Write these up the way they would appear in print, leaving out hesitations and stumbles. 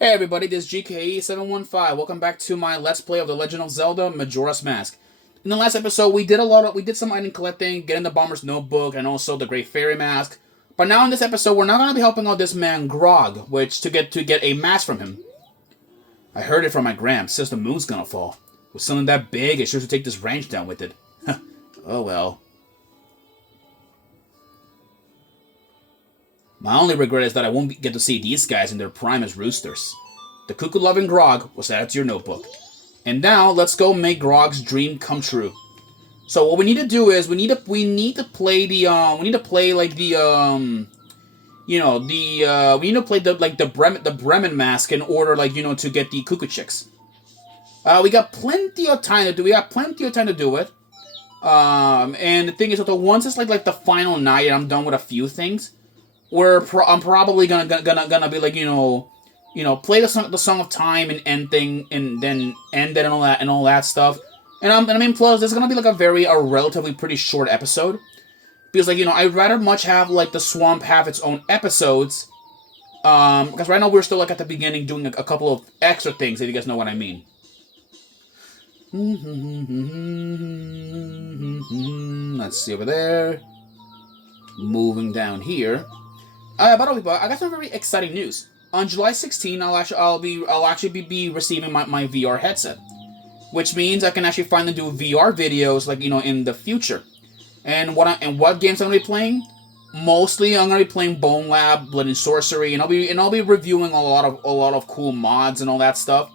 Hey everybody, this is GKE715. Welcome back to my Let's Play of The Legend of Zelda Majora's Mask. In the last episode, we did some item collecting, getting the Bomber's Notebook, and also the Great Fairy Mask. But now in this episode, we're not going to be helping out this man Grog, which to get a mask from him. I heard it from my Gramps. Says the moon's gonna fall. With something that big, it sure to take this ranch down with it. Oh well. My only regret is that I won't get to see these guys in their prime as roosters. The cuckoo-loving Grog was added to your notebook. And now, let's go make Grog's dream come true. So what we need to do is, we need to play the, we need to play the Bremen mask in order, to get the cuckoo chicks. We got plenty of time to do it. And the thing is, once it's like the final night and I'm done with a few things, I'm probably gonna be play the song of time and end thing and then end it and all that stuff. And plus there's gonna be a relatively pretty short episode because I'd rather much have the swamp have its own episodes. Because right now we're still at the beginning doing a couple of extra things, if you guys know what I mean. Let's see over there. Moving down here. By the way, I got some very exciting news. On July 16, I'll actually be receiving my VR headset, which means I can actually finally do VR videos in the future. And what games I'm gonna be playing? Mostly, I'm gonna be playing Bone Lab, Blood and Sorcery, and I'll be reviewing a lot of cool mods and all that stuff.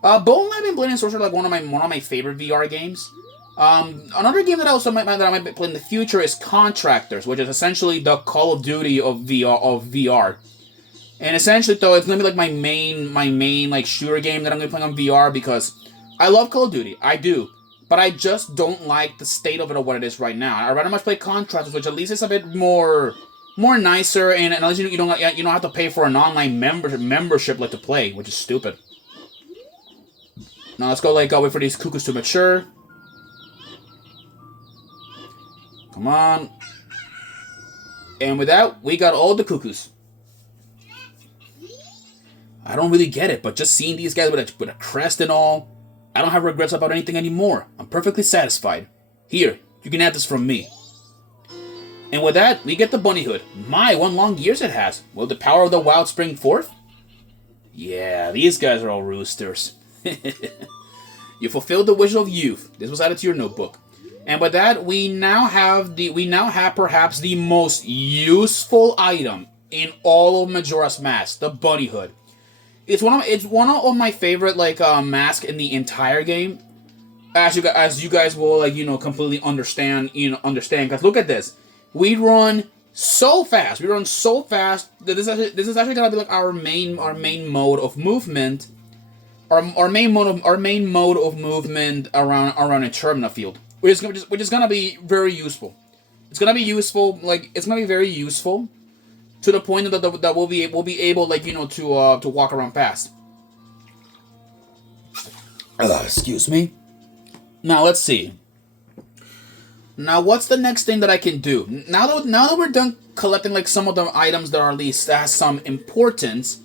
Bone Lab and Blood and Sorcery are one of my favorite VR games. Another game that I might be playing in the future is Contractors, which is essentially the Call of Duty of VR. And essentially, though, it's gonna be my main shooter game that I'm gonna be playing on VR because I love Call of Duty, I do, but I just don't like the state of it or what it is right now. I'd rather much play Contractors, which at least is a bit more nicer, and at least you don't have to pay for an online membership to play, which is stupid. Now let's go wait for these cuckoos to mature. Come on. And with that, we got all the cuckoos. I don't really get it, but just seeing these guys with a crest and all, I don't have regrets about anything anymore. I'm perfectly satisfied. Here, you can have this from me. And with that, we get the bunny hood. My, what long years it has. Will the power of the wild spring forth? Yeah, these guys are all roosters. You fulfilled the wish of youth. This was added to your notebook. And with that, we now have perhaps the most useful item in all of Majora's Mask, the bunny hood. It's one of my favorite masks in the entire game. As you guys will completely understand. Because look at this, we run so fast. That this is actually gonna be our main mode of movement. Our main mode of movement around a terminal field. Which is gonna be very useful. It's gonna be useful. It's gonna be very useful to the point that we'll be able to walk around fast. Excuse me. Now let's see. Now what's the next thing that I can do? Now that we're done collecting some of the items that are at least that has some importance.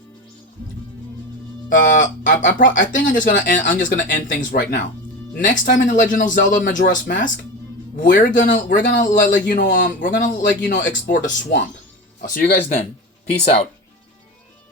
I think I'm just gonna end things right now. Next time in The Legend of Zelda Majora's Mask, we're gonna explore the swamp. I'll see you guys then. Peace out.